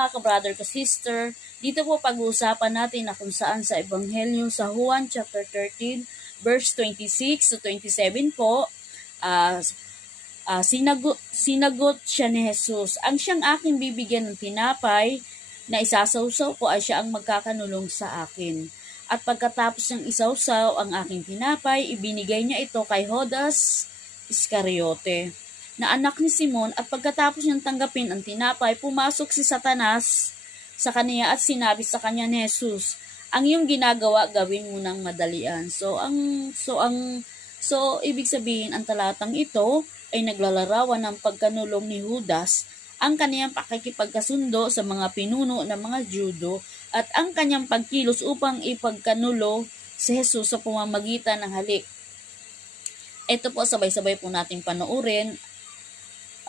mga ka-brother ka-sister, dito po pag-uusapan natin na kung saan sa Ebanghelyo sa Juan chapter 13 verse 26 to 27 po, ah ah, sinagot, sinagot siya ni Jesus, ang siyang aking bibigyan ng tinapay na isasawsaw ko ay siya ang magkakanulong sa akin. At pagkatapos ng isawsaw ang aking tinapay, ibinigay niya ito kay Hodas Iscariote, na anak ni Simon at pagkatapos niyang tanggapin ang tinapay, pumasok si Satanas sa kanya at sinabi sa kanya ni Jesus, ang iyong ginagawa gawin mo ng madalian. So ang so ang so ibig sabihin ang talatang ito ay naglalarawan ng pagkanulong ni Judas ang kaniyang pakikipagkasundo sa mga pinuno ng mga Judo at ang kanyang pagkilos upang ipagkanulo si Jesus sa pamamagitan ng halik. Ito po sabay-sabay po natin panoorin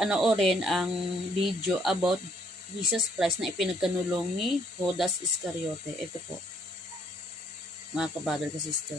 panoorin ang video about Jesus Christ na ipinagkanulong ni Judas Iscariote. Ito po. Mga kabrother ka sister.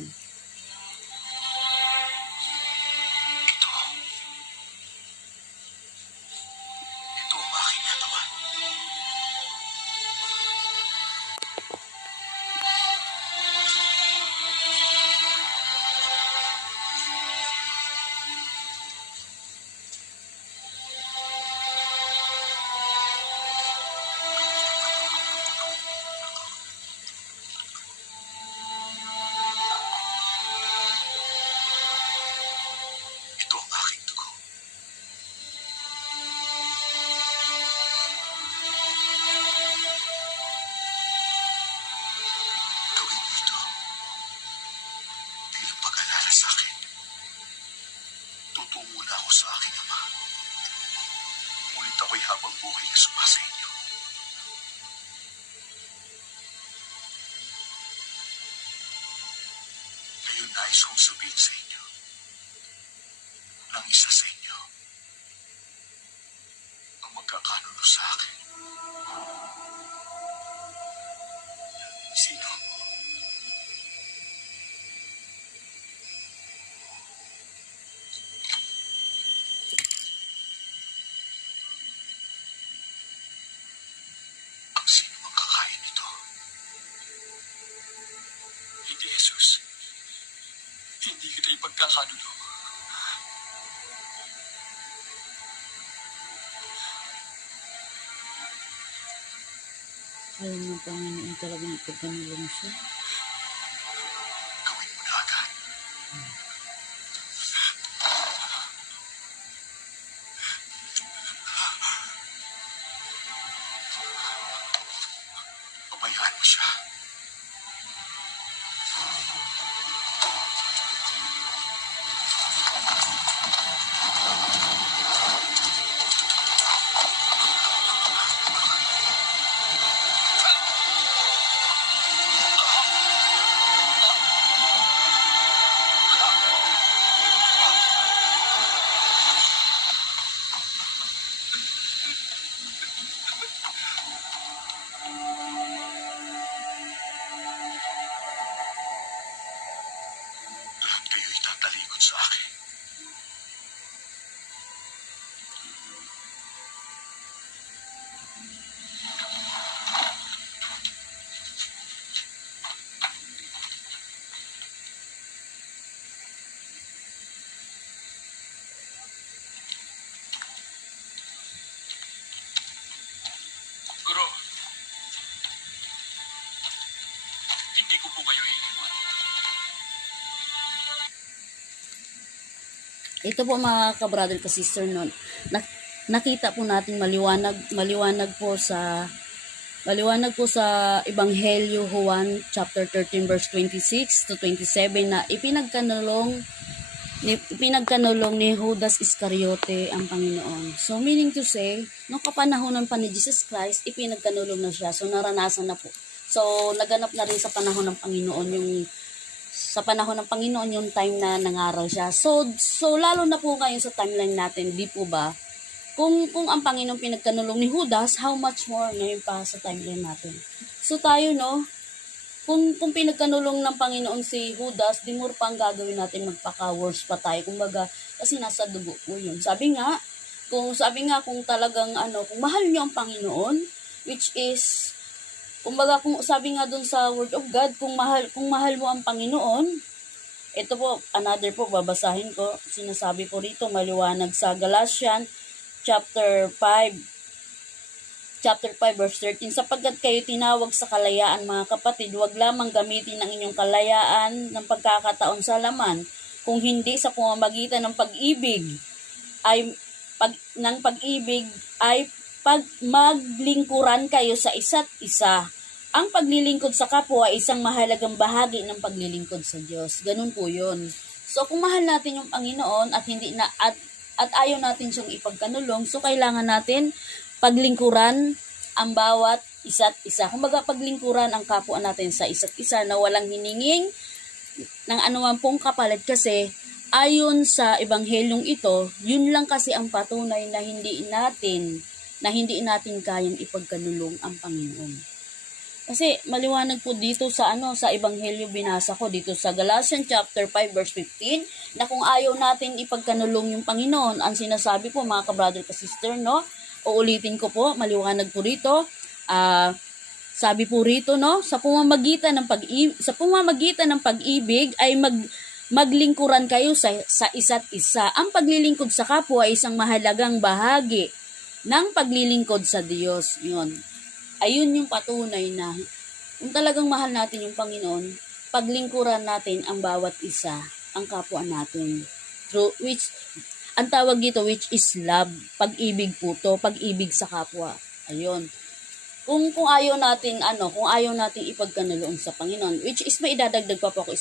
Buhay na sumasa inyo. Ngayon nais kong sabihin sa inyo ng isa sa inyo ang magkakanulo sa akin. Hindi kita ipagkakanulo. Alam ng Panginoon talagang ipagkanulong siya. Gawin mo na agad. Pabayaan mo siya. Guro, hindi ko po kayo iiwan. Ito po mga ka-brother ka sister nun. Na, nakita po natin maliwanag maliwanag po sa maliwanag po sa Ebanghelyo Juan chapter 13 verse 26 to 27 na ipinagkanulong ni, pinagkanulong ni Judas Iscariote ang Panginoon. So, meaning to say, nung kapanahonan pa ni Jesus Christ, ipinagkanulong na siya. So, naranasan na po. So, naganap na rin sa panahon ng Panginoon yung sa panahon ng Panginoon yung time na nangaral siya. So, so lalo na po ngayon sa timeline natin, di po ba? Kung, kung ang Panginoon pinagkanulong ni Judas, how much more ngayon pa sa timeline natin? So tayo, no, kung, kung pinagkanulong ng Panginoon si Judas, di more pa ang gagawin natin, magpaka-worse pa tayo. Kumbaga, kasi nasa dugo po yun. Sabi nga, kung sabi nga kung talagang ano, kung mahal niyo ang Panginoon, which is kumbaga kung sabi nga dun sa word of God kung mahal kung mahal mo ang Panginoon ito po another po babasahin ko. Sinasabi po rito maliwanag sa Galatians chapter 5 chapter 5 verse 13 sapagkat kayo tinawag sa kalayaan mga kapatid huwag lamang gamitin ang inyong kalayaan ng pagkakataon sa laman. Kung hindi sa pamamagitan ng pag-ibig ay pag ng pag-ibig ay pag maglingkuran kayo sa isa't isa. Ang paglilingkod sa kapwa ay isang mahalagang bahagi ng paglilingkod sa Diyos. Ganun po 'yun. So kung mahal natin yung Panginoon at hindi na at at ayaw natin siyang ipagkanulong, so kailangan natin paglingkuran ang bawat isa't isa. Kumbaga paglingkuran ang kapwa natin sa isa't isa na walang hininging ng anuman pong kapalit kasi ayon sa ebanghelyong ito, yun lang kasi ang patunay na hindi natin na hindi natin kayang ipagkanulong ang Panginoon. Kasi maliwanag po dito sa ano sa ebanghelyo binasa ko dito sa Galatians chapter 5 verse 15 na kung ayaw natin ipagkanulong yung Panginoon, ang sinasabi po mga ka-brother ka sister no, uulitin ko po, maliwanag po rito, ah sabi po rito no, sa pamamagitan ng pag sa pamamagitan ng pag-ibig ay mag maglingkuran kayo sa, sa isa't isa. Ang paglilingkod sa kapwa ay isang mahalagang bahagi ng paglilingkod sa Diyos. Yun. Ayun yung patunay na kung talagang mahal natin yung Panginoon, paglingkuran natin ang bawat isa, ang kapwa natin. Through which, ang tawag dito which is love. Pag-ibig po to, pag-ibig sa kapwa. Ayun kung kung ayaw natin ano, kung ayaw natin ipagkanulong sa Panginoon, which is may idadagdag pa po ako